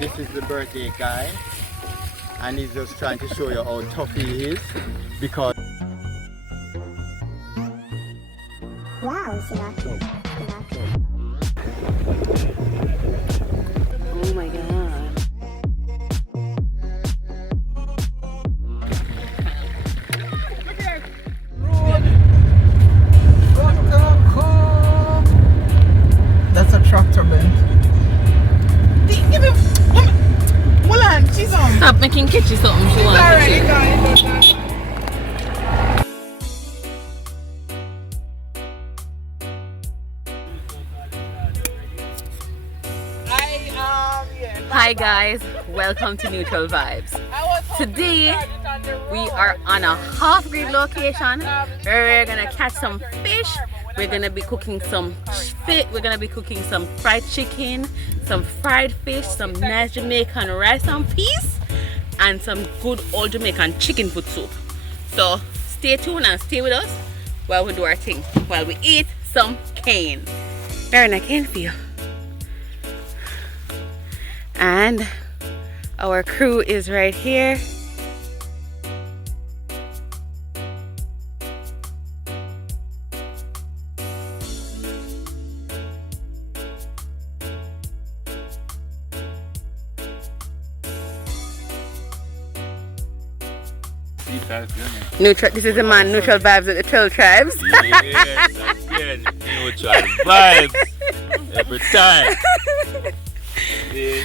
This is the birthday guy, and he's just trying to show you how tough he is because. Wow, cilantro. Oh my god. That's a tractor bend. Give me. Hold on, she's on. Stop making kitchen something she wants. Alright, guys. Hi guys, welcome to Neutral Vibes. Today we are on a half-grid location where we're gonna catch some fish. We're gonna be cooking some fried chicken, some fried fish, some nice Jamaican rice and peas, and some good old Jamaican chicken foot soup. So stay tuned and stay with us while we do our thing, while we eat some cane. Very nice cane for you. And our crew is right here. This is the man, Neutral Vibes at the 12 Tribes. Yes, again, Neutral Vibes. Every time. Yeah.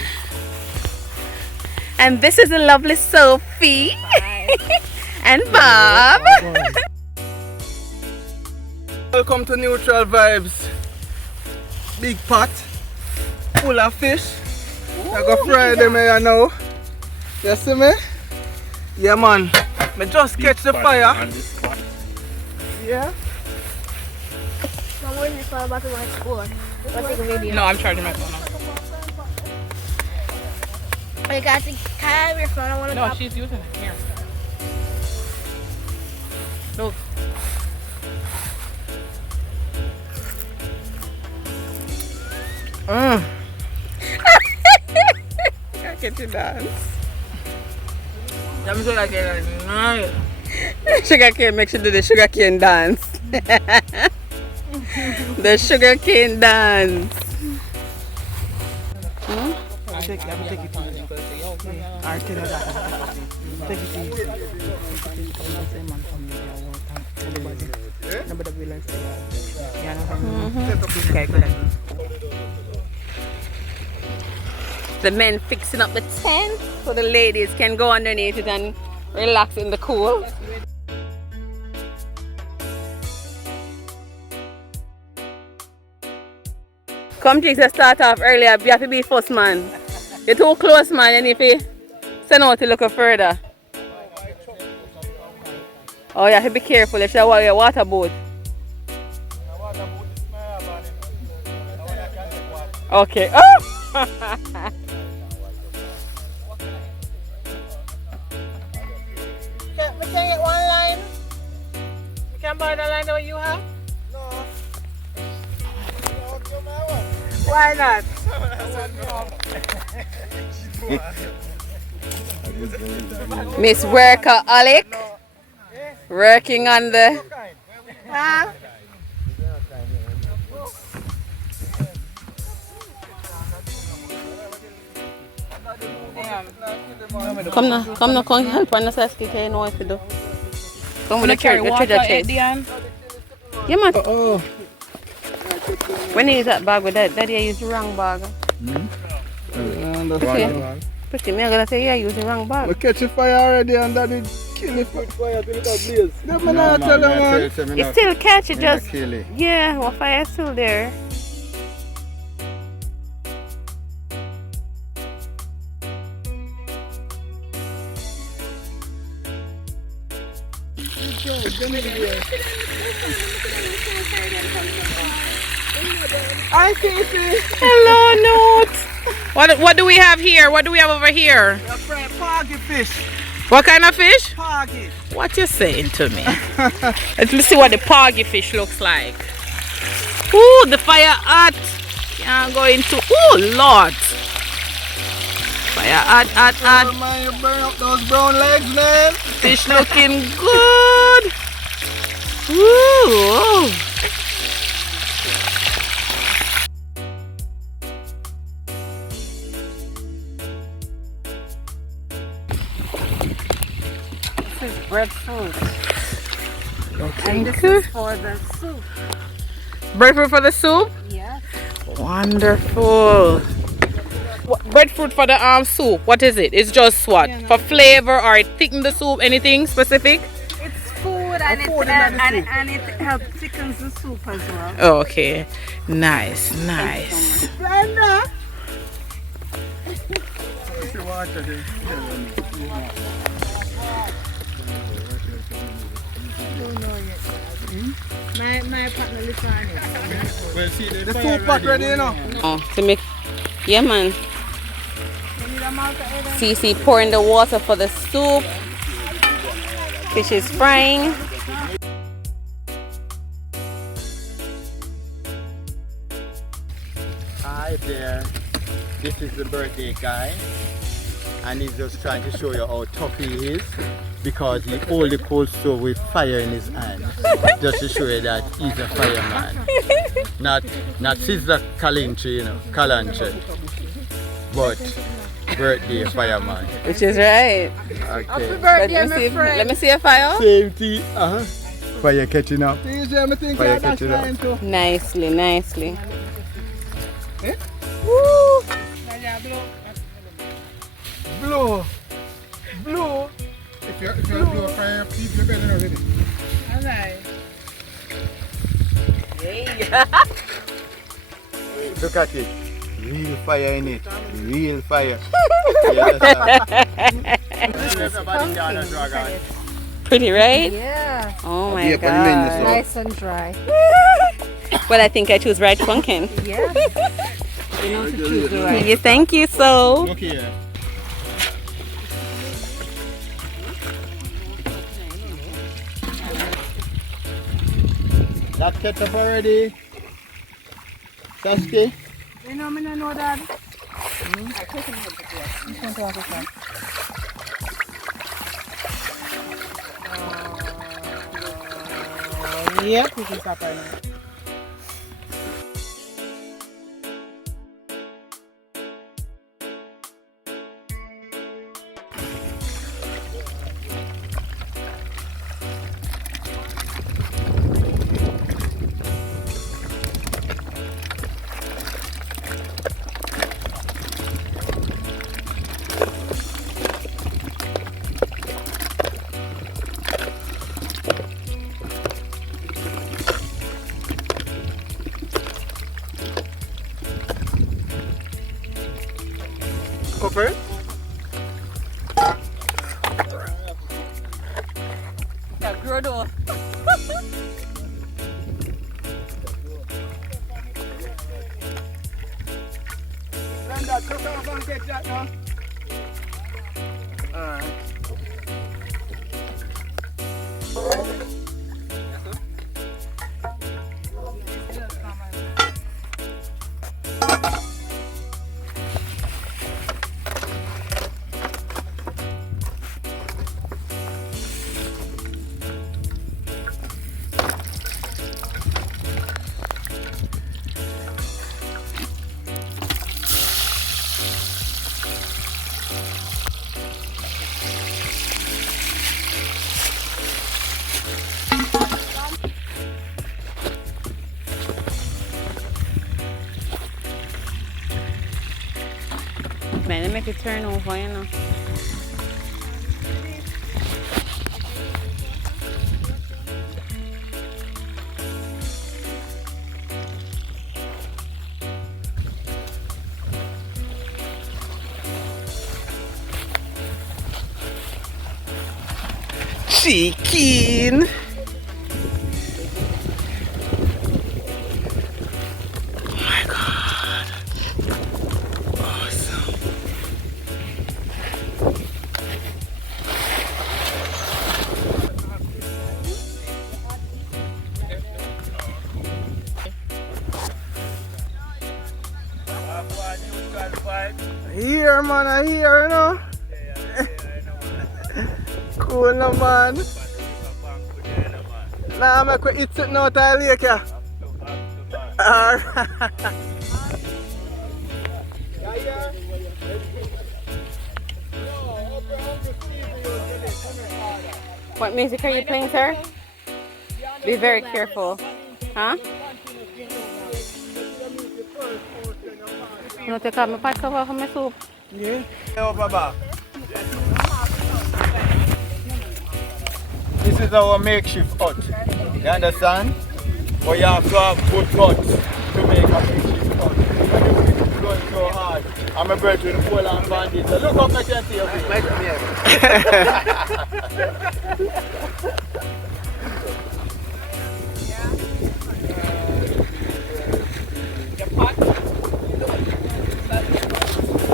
And this is the lovely Sophie and Bob. Welcome to Neutral Vibes. Big pot full of fish. I go fry them here now. You see me? Yeah, man. I just catch the fire. Yeah. I'm waiting for about to my school. I'll take a video. No, I'm charging my phone now. I got to can I have your phone? I want to No, she's using it. Here. Look. I get to dance. I'm sure I can nice. Sugar cane, make sure do the sugar cane dance. The sugar cane dance. Take it easy. Alright, take it easy. Nobody will like The men fixing up the tent so the ladies can go underneath it and relax in the cool. Come Jesus, start off earlier, you have to be first man. You're too close, man, and if you send out to look further. Oh, you have to be careful if you're your water boat. Okay. Oh! We can get one line. We can buy the line that you have? No. Why not? Miss Workaholic working on the Huh? come now, come help on the Saski, you know what to do. Come with the treasure chest. Yeah, man. Oh. When you use that bag with that, Daddy, I use the wrong bag. Pretty, me, I'm gonna say, yeah, I use the wrong bag. We catch a fire already and that is kill it. Fire till it blaze. Let me not tell them, man. It still catch it, just, kill it. yeah, well, fire is still there. I see. Hello, Note. What do we have here? What do we have over here? We are fried poggy fish. What kind of fish? Poggy. What you saying to me? Let's see what the poggy fish looks like. Ooh, the fire hot. Can't go into. Oh Lord. Fire hot, hot, hot. Oh, man, you burn up those brown legs, man. Fish looking good. Woo! This is breadfruit. Okay. And this is for the soup. Breadfruit for the soup? Yes. Wonderful. Breadfruit for the soup. What is it? It's just what? For flavor or it thicken the soup? Anything specific? It's food and, and it helps thickens the soup as well. Oh, okay. Nice, nice. Brenda! Water there. My partner lives on it. Well, see, The soup pot ready, you know. Oh, to make, yeah, man. CC pouring the water for the soup. Fish is frying. Hi there. This is the birthday guy. And he's just trying to show you how tough he is. Because he hold the cold stove with fire in his hand. Just to show you that he's a fireman. Not Sister Kalintri, you know, Kalantri. But birthday fireman. Which is right. Okay. Let me see a fire. Same thing. Fire catching up. TJ, I think Fire that's catching up. fine too. Nicely, nicely. Eh? Woo! Blow. Blow. If you blow fire, people better know it. Alright. Look at it. Real fire in it. Real fire. Pretty, right? Yeah. Oh my Yeah, god. Nice and dry. Well, I think I choose right pumpkin. Yeah. You know to choose the right. Yeah, thank you so. Look here. That ketchup already? Sasuke? You know me no know that. Yeah, this is happening. Copper? Yeah, grow though. Brenda, come off and get that now. Alright. Man, they make it turn over, you know. Chicken. Here, man, I hear, you know. Cool, no, man. Nah, I'm going to eat something out of the lake, yeah. Alright. What music are you playing, sir? Be very careful. Huh? You want to take out my pot cover for my soup? Yeah. Over back. This is our makeshift hut. You understand? But you have to have good guts to make a makeshift hut. When the wind is blowing so hard, I'm a bird with the pole and bandits. So look up, I can see your face.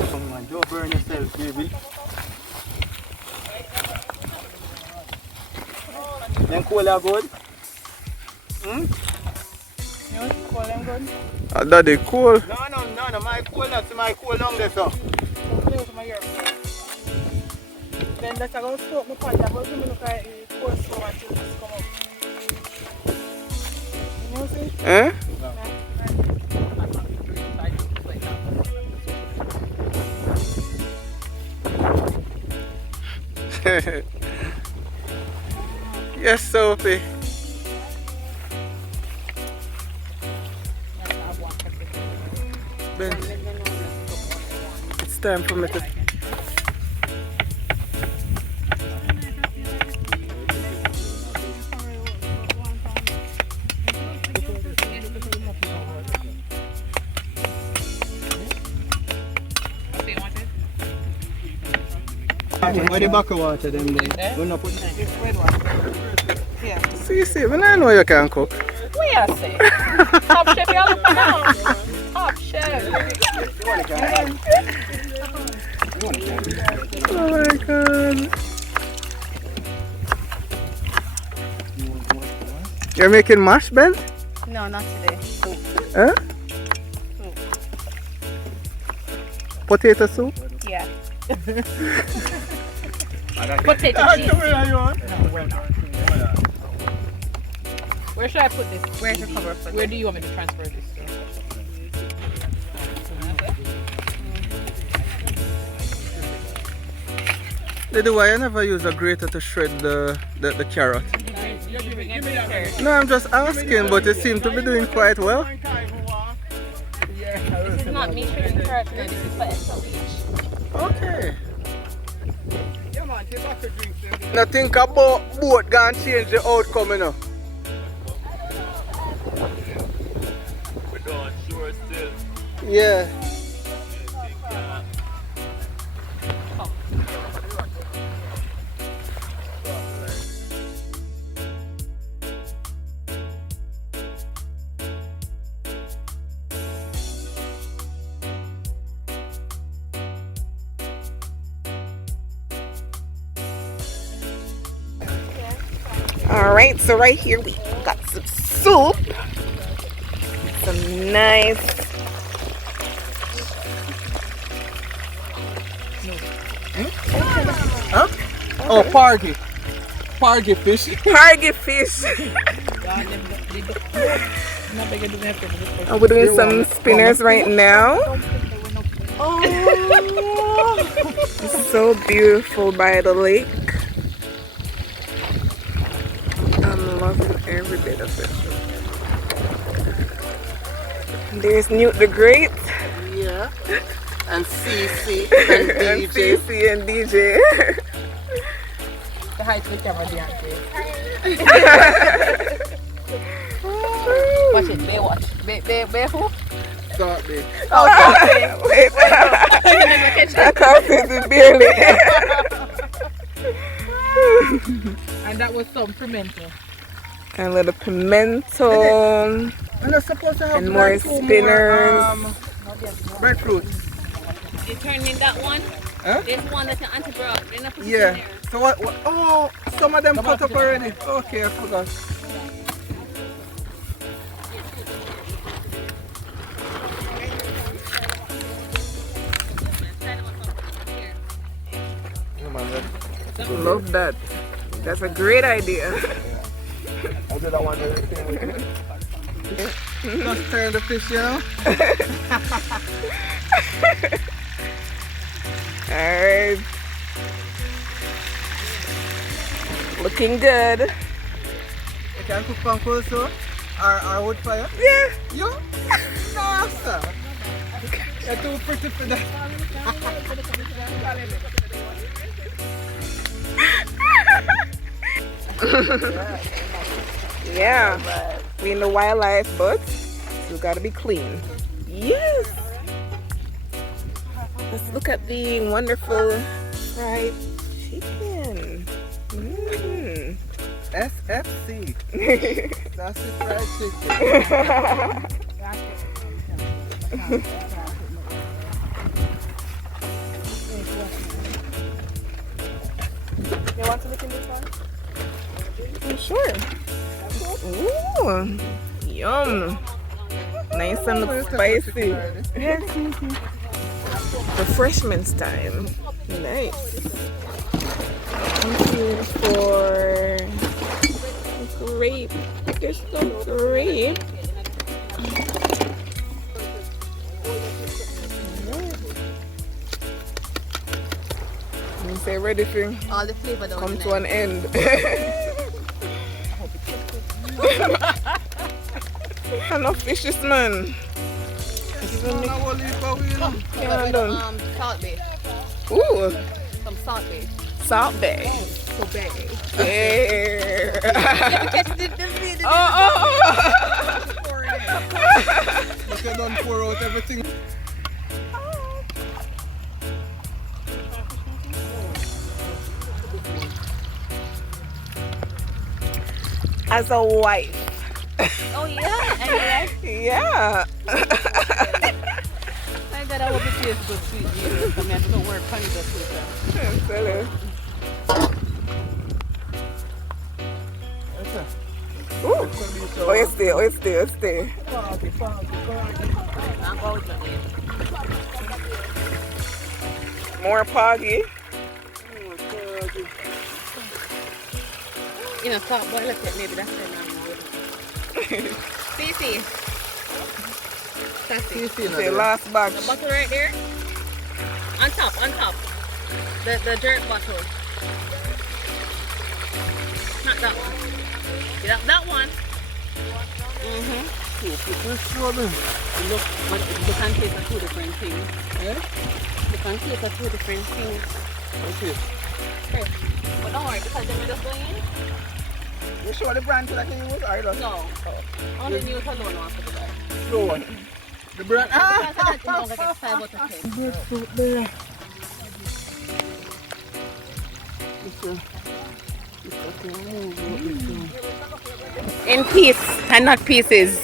Come on, don't burn yourself, baby. Then cola good? Daddy, cool. No, my cola, it's my cool down there, so. Then let's go soak my pot. I'm going to look at it cold so until this come up. You see? Eh? Yes, Sophie. Ben, it's time for me to. Where the back of water them there? We're not putting See, when I know you can cook. We are saying. Top chef, you look around. Top chef. Oh my god. You're making mash, Ben? No, not today. Huh? Potato soup? Yeah. Potato cheese. Where should I put this? Where's your cover for Where do you want me to transfer this to? Lady, why you never use a grater to shred the carrot? No, I'm just asking, but you seem to be doing quite well. This is not me shredding carrots, this is for SLH. Okay. Now think about both gonna change the outcome, you know. We're doing sure still. Yeah. Alright, so right here we got some soup. Some nice Huh? Oh, pargy. Pargy fish. target fish. And we're doing some spinners right now. Oh, it's so beautiful by the lake. I'm loving every bit of it. There's Newt the Great. Yeah. And CC and And DJ. CC and DJ. The height of the camera, Watch it, Bay watch. Bay who? Start there. Okay. Wait. I can't see it barely. And that was some pimento. And a little pimento. And they're supposed to have And more spinners. breadfruit. You turned in that one? Huh? There's one that your auntie brought. They're not put it in Yeah. there. So what? Oh, some of them cut up already. Okay, I forgot. Love that. That's a great idea. I do that one everything. Just turn the fish, you know? Alright. Looking good. You can cook pan cold so? Or wood fire? Yeah. You? No, sir. You're too pretty for that. Yeah. We in the wildlife, but you gotta be clean. Yes. Let's look at the wonderful fried chicken. Mm. SFC. That's it, fried chicken. You want to look in this one? Sure. Ooh, yum. Nice and spicy. Refreshments time. Nice. I'm feeling for grape. There's no grape. You say ready for All the flavor down come in to there. an end. Enough fishes, man. Yeah, done. Salt bay. Ooh, Some salt bay. Salt Bay. So bay. Yeah. Look at them pour out everything. As a wife. Oh yeah, and you like? Yeah. I got our taste good sweet meal. I mean, I don't work funny just with that. Ooh. Oyster. I'm going to eat. More poggy. You know, salt boil up it, maybe that's the name. Sassy. The last batch. The bottle right there. On top. The dirt bottle. Not that one. Yeah, that one. Look and taste are two different things. Yeah? Look and taste are two different things. Okay. Okay. But don't worry, because they're just going in. You sure the brand that I can use? I don't know. No. Only new alone wants to do that. Slow one. The brand. Because I don't get 5 out of 10. In piece and not pieces.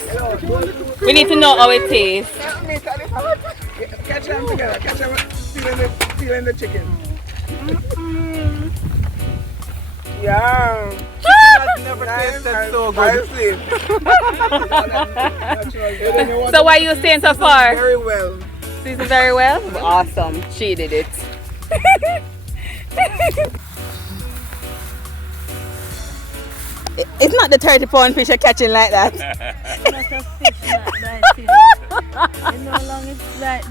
We need to know how it tastes. Catch them together. Catch them peeling the chicken. Yeah. Chicken has never tasted so good. So what are you saying so far? Very well. Seasoned very well? Awesome. She did it. It's not the 30-pound fish you're catching like that.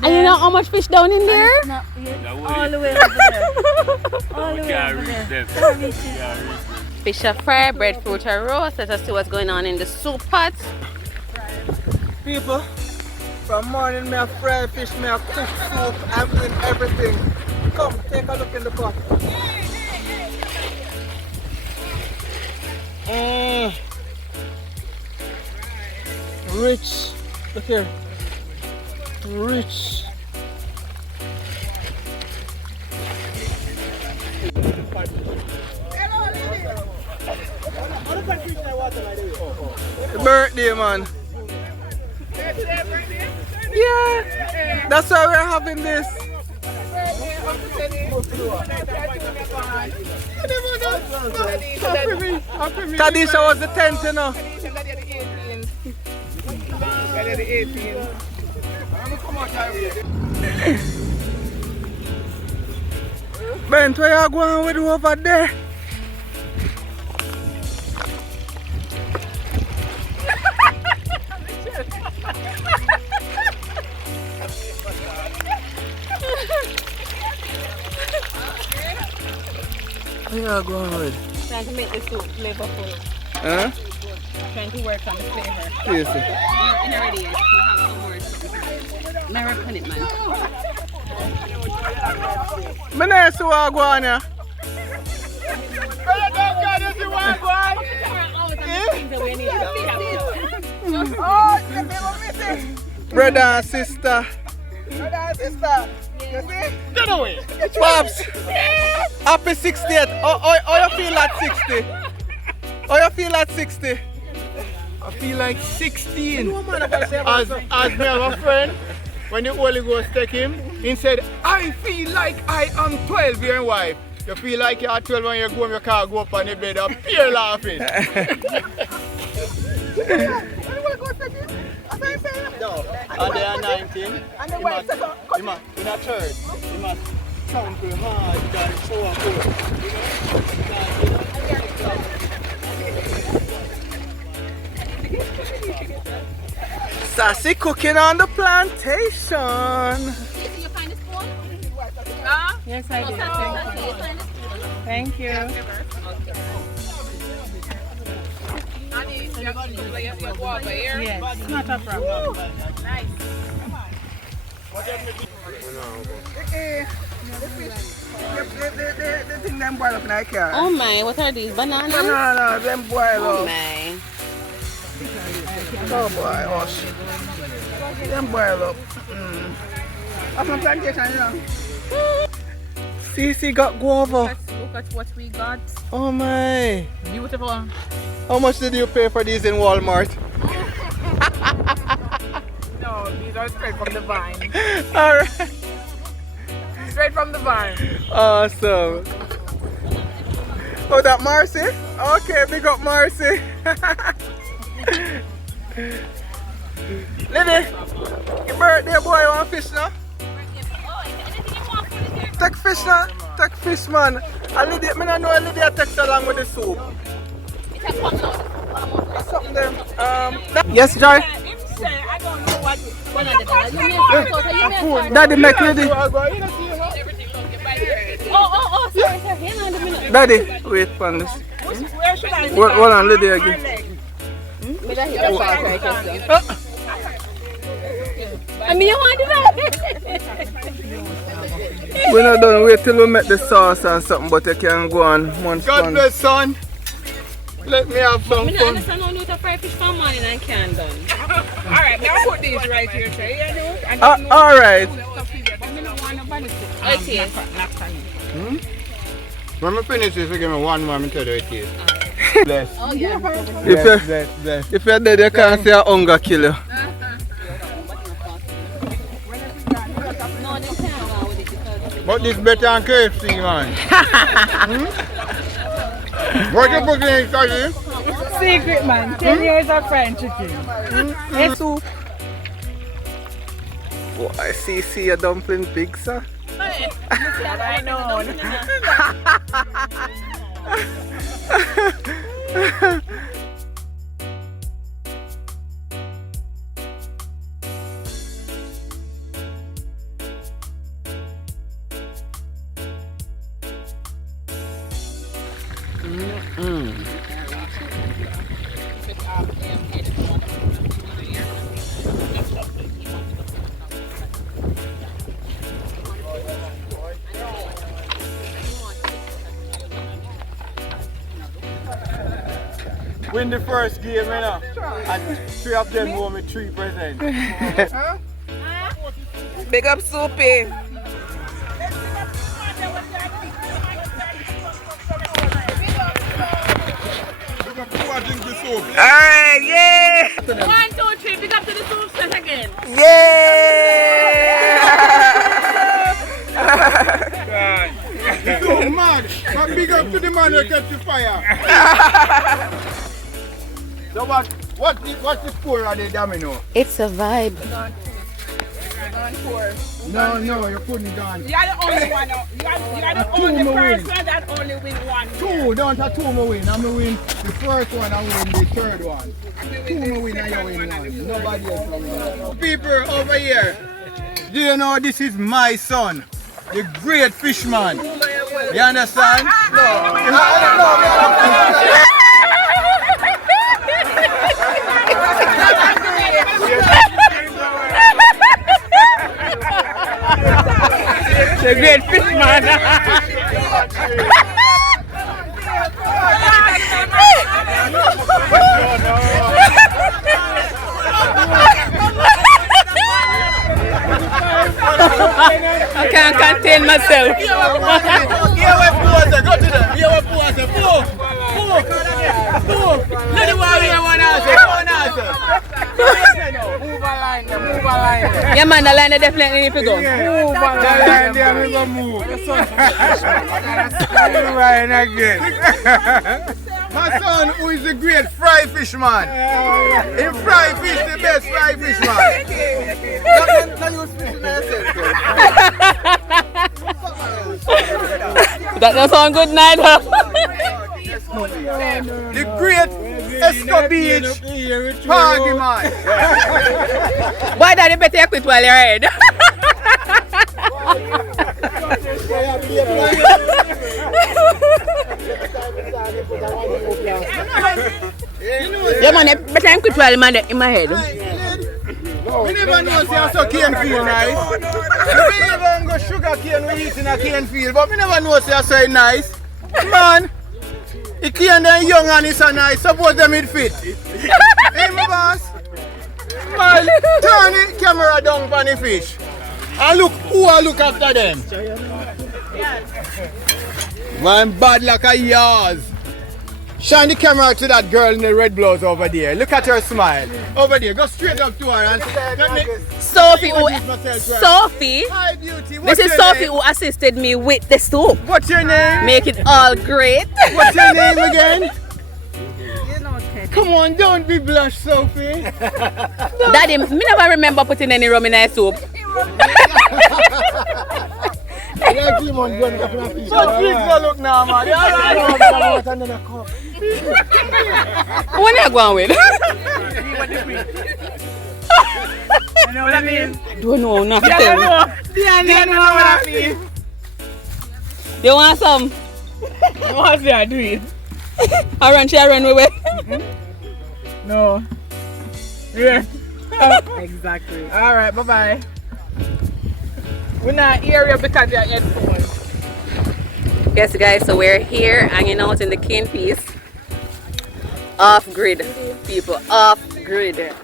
And you know how much fish down in there? All the way Fish are fried, breadfruit are roast. Let us see what's going on in the soup pot. People, from morning me a fry fish, me a cook soup, I'm doing everything. Come, take a look in the pot. Rich. Look here. Rich. Birthday, man. Yeah. That's why we're having this. Kadisha was the 10th, you know. Brent, where you going with over there? Where you going with? Trying to make the soup flavorful. Huh? Trying to work on the flavor. Yes. It already is. You have some more. Never put it, man. I don't see what go on here. Brother and sister. Brother and sister. You see? Get away. Pops. Happy 60th. How you feel at 60? How you feel at 60? I feel like 16. As me have a friend, when the Holy Ghost take him, he said, I feel like I am 12 year wife. You feel like you're 12 when you go home, you can't go up on the bed and peer laughing. No, and they are 19. He must, in a church, he must trample hard, that is so Sassy cooking on the plantation. Yes, I did. Thank you. Thank you. Yes, not a problem. Nice. The thing them boil up in the car. Oh my, what are these? Bananas? No, them boil Oh up. my. Oh boy, oh shit. Them boil up. Off my plantation, you know. Cece got guava. Let's look at what we got. Oh my. Beautiful. How much did you pay for these in Walmart? No, these are straight from the vine. Alright. Straight from the vine. Awesome. Oh, that Marcy? Okay, big up Marcy. Lily, your birthday boy, you want fish now? Take fish now. Take fish, man. And Lydia, I don't know Lydia takes along with the soup. Something there. Yes, Joy? I don't know what. Daddy, make ready. Oh, sorry. Hang on a minute. Daddy, wait for this. Where should I Hold on, Lydia again. I mean, you want to We're not done. Wait till we make the sauce and something, but you can go on one God sponge. bless, son. Let me have some I don't fun. understand how you do fried fish for morning and can done. Alright, now put these right here, Trey. Alright. It is. When we finish this, you give me one more, I'm tell you it is. Bless. Oh yeah. If you're dead, you can't say a hunger kill you. No, they can't go with it because But this better than KFC, man. What you put in, cousin? Secret, man. 10 years of fried chicken. Soup. Oh, I see your dumpling big, sir. I know. Win the first game, you know. And 3 of them won me 3%. Big up Soupy. Alright, yeah! 1, 2, 3. Pick up to the soup set again. Yeah! You're so mad. But big up to the man who catch the fire. So what's the score of the domino? it's a vibe. on tour. No, you're putting it on. You are the only one. You are the only person that only win one. Two, don't have two more win. I'm gonna win the first one, I win the third one. Two more win and you win one. Nobody else will win. People over here, do you know this is my son? The great fishman. You understand? The great fishman. I can't contain myself. Here we pose, go to them. Here we pose, move. Let the one here one answer. Move a line, move a line. Yeah, man, the line definitely need to go. Move a line, we go move. Right again. My son, who is a great fry fishman. In fry fish, the best fry fishman. That does sound good night, huh? The great Esco Beach Party man. Why that you better quit while you're ahead? Yeah, man, better quit while I'm in my head. We never know say so cane feel nice. We never go sugar cane we eat in a cane field, but we never know say so nice. Man, the cane they young and it's so nice. Suppose them it fit. Hey, my boss. Man, turn the camera down for the fish. And look who I look after them. Man, bad like a yours. Shine the camera to that girl in the red blouse over there. Look at her smile. Over there. Go straight up to her and Sophie, Sophie, hi, beauty. this What's is your Sophie name? who assisted me with the soup. What's your name? Make it all great. What's your name again? Come on, don't be blush, Sophie. Daddy, me never remember putting any rum in that soup. Just drink the look now, man. What are you going with? You know what I mean? Don't know nothing. You know what I mean? You want some? What's that doing? I run away. No. Yeah. Exactly. All right. Bye bye. We're not here because you're headphones. Yes, guys. So we're here hanging out in the cane piece. Off grid, people. Off grid.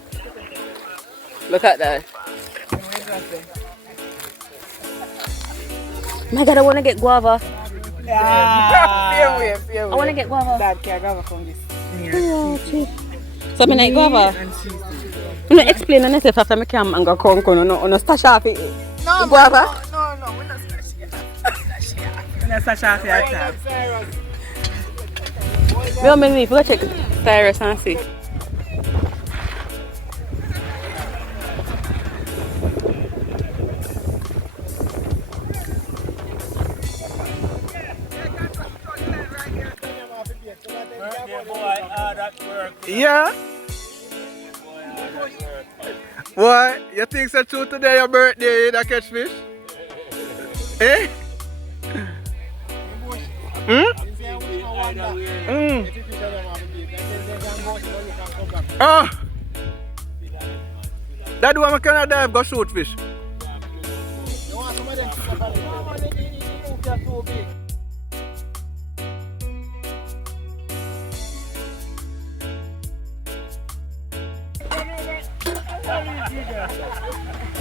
Look at that. My God, I want to get guava. Yeah. I want to get guava. Dad can't go from this. So I like guava. I'm going to explain myself after I come and go on a stash off it. No, Guava. no, we're not slashy. We're not such a fiat. We'll leave. Go check Cyrus and see. Yeah? What? You think so true today your birthday, you da catch fish? Eh? Oh! That one I cannot dive, go shoot fish.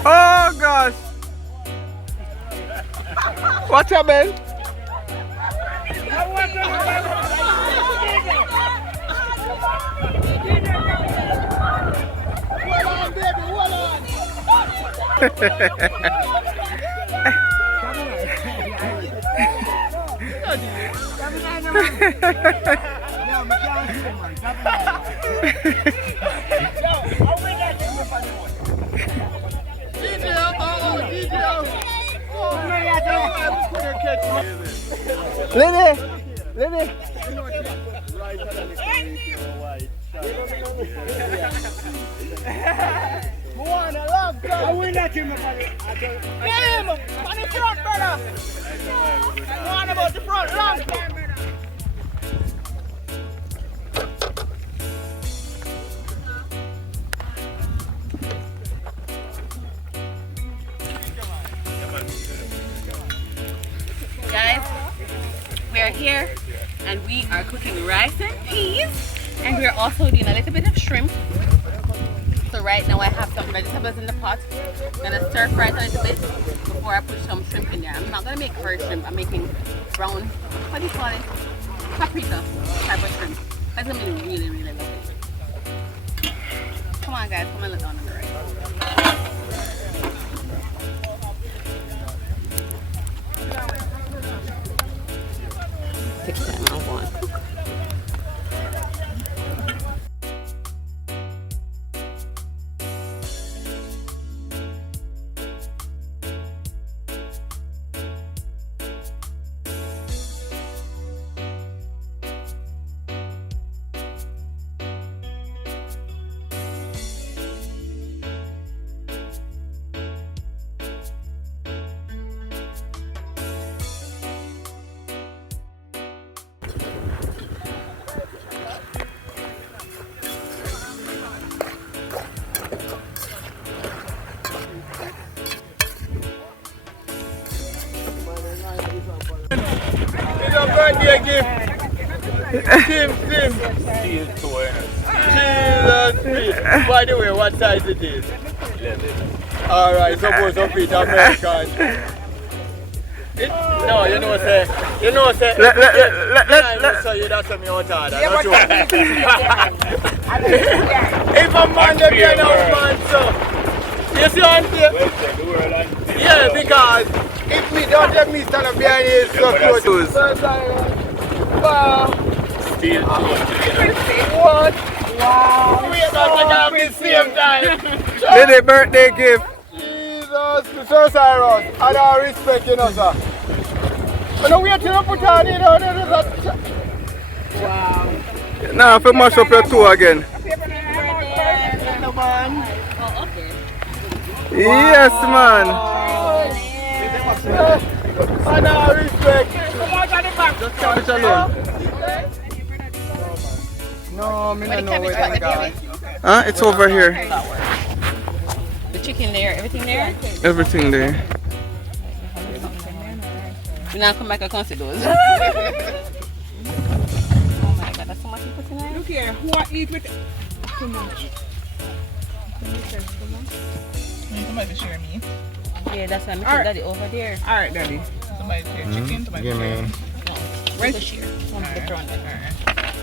Oh gosh! What's up, man? Lady! Lady! I win that him. Him! On the front, brother! One about the front, long time, brother! Guys, we are here and we are cooking rice and peas, and we're also doing a little bit of shrimp. So right now I have some vegetables in the pot. I'm gonna stir fry it a little bit before I put some shrimp in there. I'm not gonna make curry shrimp, I'm making brown, what do you call it? Paprika type of shrimp. That's gonna be really, really lovely. Come on guys, come and look down on the rice. Take time, I want. It's a birthday gift. Tim. Steel toe. Jesus. By the way, what size it is? Alright, suppose of it American. No, you know say. So you that's me out order. Not you. If a man they get out man so. You see what I'm saying? Yeah, because if me don't let me stand up behind you, it's so close. Wow. Steel toe. What? Wow. We are not together at the same time. Lady birthday gift. Jesus, Sir Cyrus, and I respect you know, sir. But no, we are to put on, you know, wow. Now, if you mash up your toe again. Oh, okay. Yes, man. And I respect. Just count it alone. No, me don't know where the guy. Huh? It's over here. The chicken there, everything there? Everything there. We now come back and consider those. Oh my god, that's so much you put in there? look here, who want to eat with too much? Somebody share me. Yeah, that's why I'm Alright. daddy over there. Alright, daddy. Somebody share chicken, somebody Give share. me. No, Right. to share. One put on there.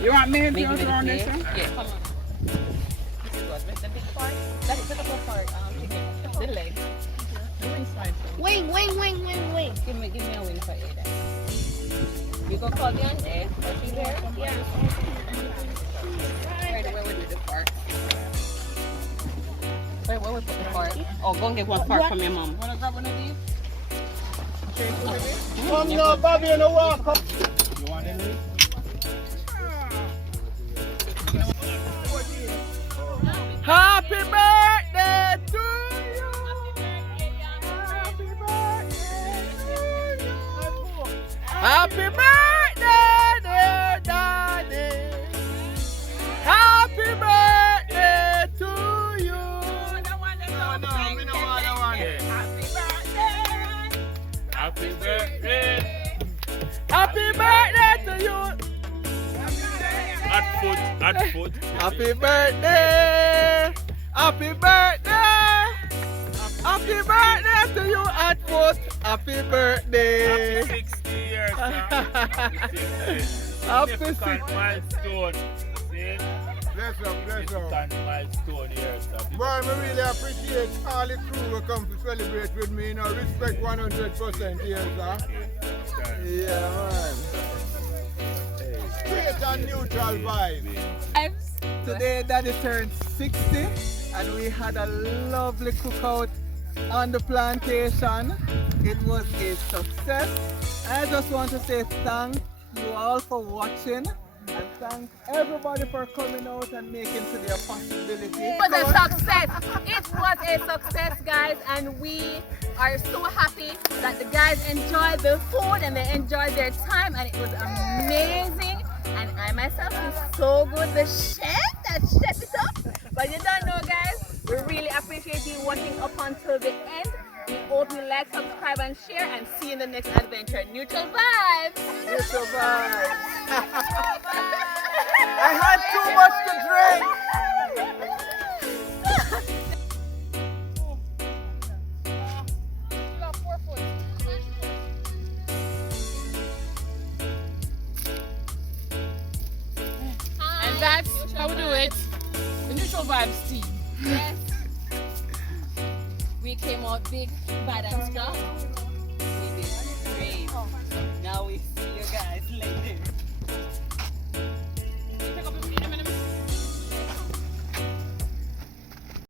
You want me to Maybe throw with it on the this plate. one? Yeah, come on. This is what, the big part? Daddy, put up a part, chicken. The leg. Wing. Give me a wing for you then. You go call the auntie. Is she there? Yeah. Right, where we do the part? Where we put the part? Oh, go and get one part from your mom. Wanna grab one of these? Come now, Bobby, and walk up. You want any? Happy birthday to you. Happy birthday, dear daddy. Happy birthday to you. Happy birthday. Happy birthday to you. At foot. Happy birthday. Happy birthday. Happy birthday to you at foot. Happy birthday. Happy 60 years, sir. Happy Significant milestone. See? Bless you. Significant milestone here, sir. Boy, I really appreciate all the crew who come to celebrate with me. You know, respect 100% here, sir. Yeah, man. Straight and neutral vibe. Today Daddy turned 60 and we had a lovely cookout on the plantation. It was a success I just want to say thank you all for watching and thank everybody for coming out and making today a possibility. It was a success. It was a success, guys, and we are so happy that the guys enjoyed the food and they enjoyed their time, and it was amazing. And I myself is so good. The chef that set it up. But you don't know, guys, we really appreciate you watching up until the end. We hope you like, subscribe, and share, and see you in the next adventure. Neutral vibes. Neutral vibes. I had too much to drink. And that's how we do it. The Neutral Vibes team. Yes. We came out big, bad, and strong.